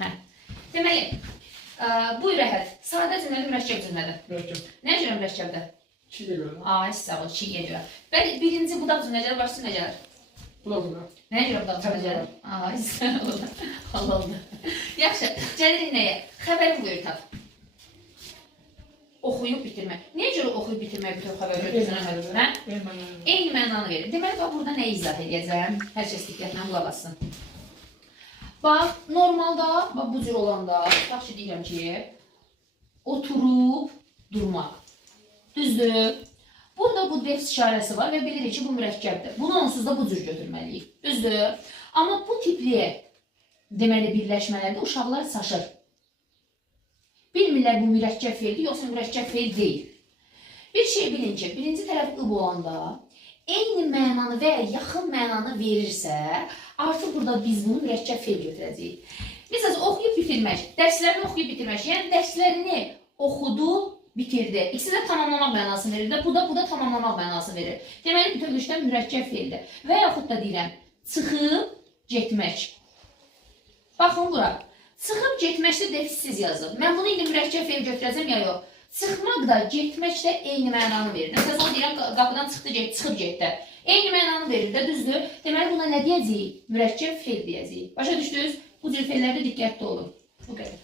Hə. Deməli, buyur Əhəd. Sadə cümlədə mürəkkəb cümlədə. Mürəkkəb. Nə görə mürəkkəbdə? Çiğ görə. Ay, sağ ol, çiğ görə. Bəli, birinci budaq cümlədə başçı nə gəlir? Bu da buna. Nə görə budaq cümlə gəlir? Ay, sağ ol. Allah Allah. Yaxşı, gəlirik nəyə? Xəbəri buyur tap. Oxuyub bitirmək. Niyə görə oxuyub bitirmək bütün xəbəri götürürsən? Hə? Eyni mənanı verir. Deməli, bax, burada nə izah edəcəm? Hər kəs diqqətlə qulaq assın. Bax, normalda, bax, bu cür olanda, bax ki, deyirəm ki, oturub durmaq. Düzdür? Burada bu def işarəsi var və bilirik ki, bu mürəkkəbdir. Bunu onsuz da bu cür götürməliyik. Düzdür? Amma bu tipli, deməli, birləşmələrdə uşaqlar saşır. Bilmirlər bu mürəkkəb feildir, yoxsa mürəkkəb feil deyil. Bir şey bilin ki, birinci tərəf ıb olanda eyni mənanı və ya yaxın mənanı verirsə, artıq burada biz bunu mürəkkəb feil götürəcəyik. Məsələn, oxuyub bitirmək, dərslərini oxuyub bitirmək, yəni dərslərini oxudu, bitirdi. İkisi də tamamlamaq mənasını verir. Bu da tamamlamaq mənasını verir. Deməli, bütövlükdə mürəkkəb feildir. Və yaxud da deyirəm, çıxıb getmək. Baxın bura. Çıxıb getməkdə defisiz yazıb. Mən bunu indi mürəkkəb feil götürəcəm ya yox. Çıxmaq da, getmək də eyni mənanı verir. Məsələn, o deyirəm, qapıdan çıxıb getdi. Eyni mənanı verir də, düzdür? Deməli, buna nə deyəcəyik? Mürəkkəb feil deyəcəyik. Başa düşdünüz? Bu cür feillərdə diqqətli olun. Bu qədər.